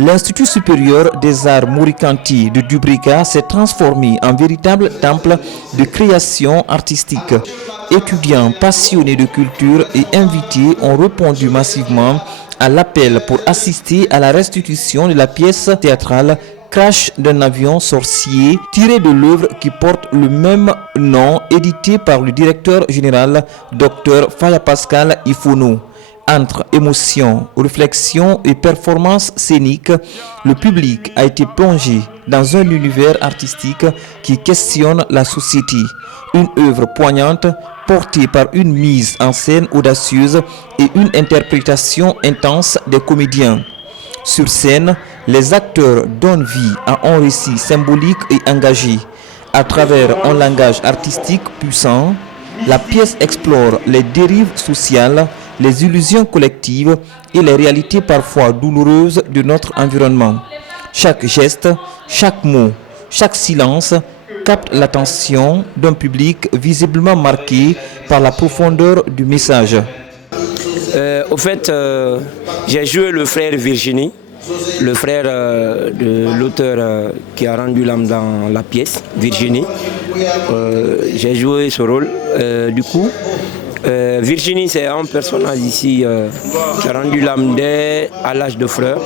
L'Institut supérieur des arts Mourikanti de Dubrika s'est transformé en véritable temple de création artistique. Étudiants passionnés de culture et invités ont répondu massivement à l'appel pour assister à la restitution de la pièce théâtrale Crash d'un avion sorcier, tiré de l'œuvre qui porte le même nom, édité par le directeur général Dr Faya Pascal Ifono. Entre émotion, réflexion et performance scénique, le public a été plongé dans un univers artistique qui questionne la société. Une œuvre poignante portée par une mise en scène audacieuse et une interprétation intense des comédiens. Sur scène, les acteurs donnent vie à un récit symbolique et engagé. À travers un langage artistique puissant, la pièce explore les dérives sociales, les illusions collectives et les réalités parfois douloureuses de notre environnement. Chaque geste, chaque mot, chaque silence capte l'attention d'un public visiblement marqué par la profondeur du message. Au fait, j'ai joué le frère Virginie, le frère de l'auteur qui a rendu l'âme dans la pièce, Virginie. J'ai joué ce rôle. Du coup, Virginie, c'est un personnage ici qui a rendu l'âme dès à l'âge de fleur.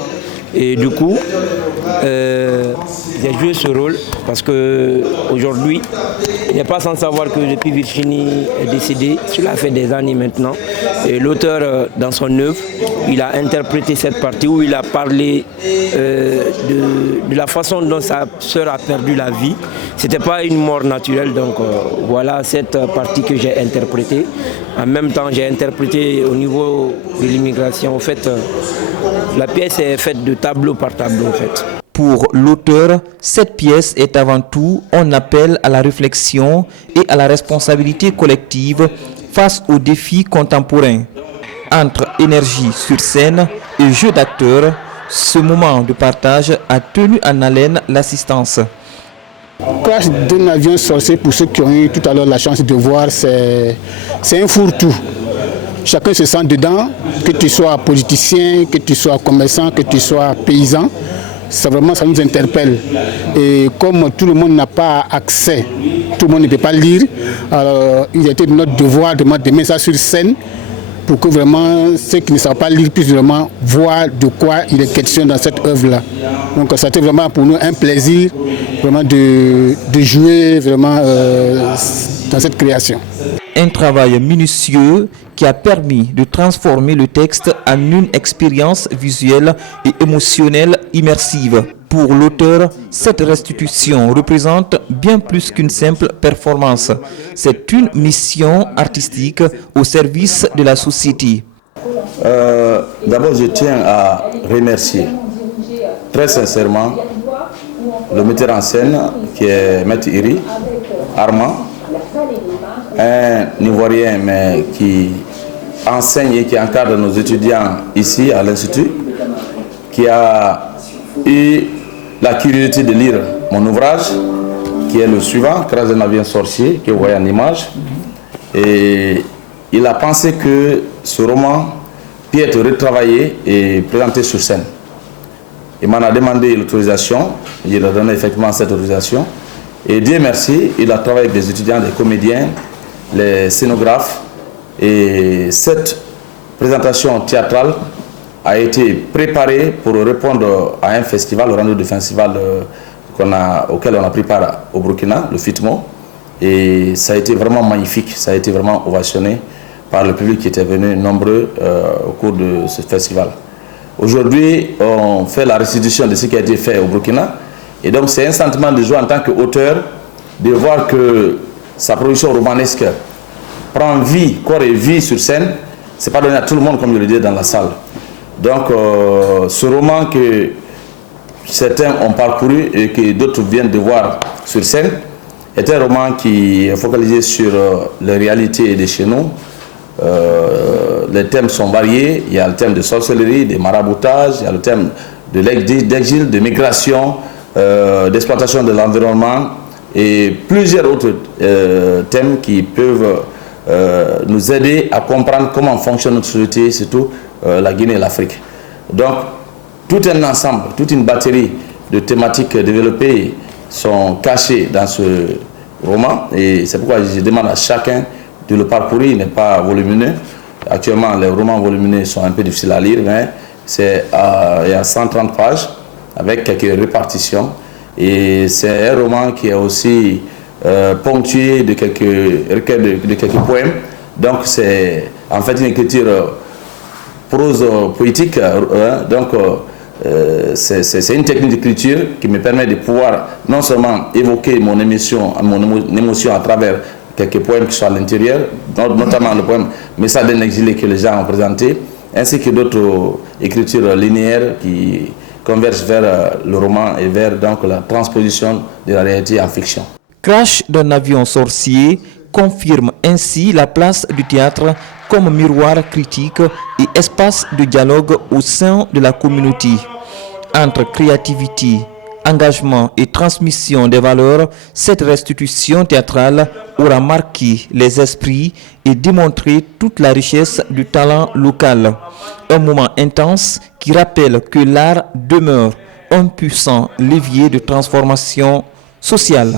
Et du coup, j'ai joué ce rôle parce qu'aujourd'hui, il n'est pas sans savoir que depuis Virginie est décédée, cela fait des années maintenant. Et l'auteur, dans son œuvre, il a interprété cette partie où il a parlé de la façon dont sa sœur a perdu la vie. Ce n'était pas une mort naturelle, donc voilà cette partie que j'ai interprétée. En même temps, j'ai interprété au niveau de l'immigration. En fait, la pièce est faite de tableau par tableau. En fait. Pour l'auteur, cette pièce est avant tout un appel à la réflexion et à la responsabilité collective face aux défis contemporains. Entre énergie sur scène et jeu d'acteurs, ce moment de partage a tenu en haleine l'assistance. Crash d'un avion sorcier, pour ceux qui ont eu tout à l'heure la chance de voir, c'est un fourre-tout. Chacun se sent dedans, que tu sois politicien, que tu sois commerçant, que tu sois paysan. Ça vraiment, ça nous interpelle. Et comme tout le monde n'a pas accès, tout le monde ne peut pas lire, alors il a été de notre devoir de mettre ça sur scène pour que vraiment ceux qui ne savent pas lire puissent vraiment voir de quoi il est question dans cette œuvre-là. Donc ça a été vraiment pour nous un plaisir vraiment de jouer vraiment dans cette création. Un travail minutieux qui a permis de transformer le texte en une expérience visuelle et émotionnelle immersive. Pour l'auteur, cette restitution représente bien plus qu'une simple performance. C'est une mission artistique au service de la société. D'abord, je tiens à remercier très sincèrement le metteur en scène qui est Maître Iri, Armand, un Ivoirien mais qui enseigne et qui encadre nos étudiants ici à l'Institut, qui a eu la curiosité de lire mon ouvrage, qui est le suivant, Crash d'un avion sorcier, que vous voyez en image. Et il a pensé que ce roman peut être retravaillé et présenté sur scène. Il m'en a demandé l'autorisation, il a donné effectivement cette autorisation. Et Dieu merci, il a travaillé avec des étudiants, des comédiens, les scénographes. Et cette présentation théâtrale a été préparée pour répondre à un festival, le rendez-vous du festival auquel on a pris part au Burkina, le FITMO. Et ça a été vraiment magnifique, ça a été vraiment ovationné par le public qui était venu nombreux au cours de ce festival. Aujourd'hui, on fait la restitution de ce qui a été fait au Burkina. Et donc c'est un sentiment de joie en tant qu'auteur de voir que sa production romanesque prend vie, corps et vie sur scène. Ce n'est pas donné à tout le monde comme je le dis dans la salle. Donc ce roman que certains ont parcouru et que d'autres viennent de voir sur scène est un roman qui est focalisé sur les réalités de chez nous. Les thèmes sont variés. Il y a le thème de sorcellerie, de maraboutage, il y a le thème de l'exil, de migration, d'exploitation de l'environnement et plusieurs autres thèmes qui peuvent nous aider à comprendre comment fonctionne notre société, surtout la Guinée et l'Afrique. Donc, tout un ensemble, toute une batterie de thématiques développées sont cachées dans ce roman. Et c'est pourquoi je demande à chacun de le parcourir. Il n'est pas volumineux. Actuellement, les romans volumineux sont un peu difficiles à lire, mais il y a 130 pages avec quelques répartitions. Et c'est un roman qui est aussi ponctué de quelques recueils de quelques poèmes. Donc c'est en fait une écriture prose poétique. C'est une technique d'écriture qui me permet de pouvoir non seulement évoquer mon émotion à travers quelques poèmes qui sont à l'intérieur, notamment le poème Message d'un exilé que les gens ont présenté, ainsi que d'autres écritures linéaires qui convergent vers le roman et vers donc la transposition de la réalité en fiction. Crash d'un avion sorcier confirme ainsi la place du théâtre comme miroir critique et espace de dialogue au sein de la communauté. Entre créativité, engagement et transmission des valeurs, cette restitution théâtrale aura marqué les esprits et démontré toute la richesse du talent local. Un moment intense qui rappelle que l'art demeure un puissant levier de transformation sociale.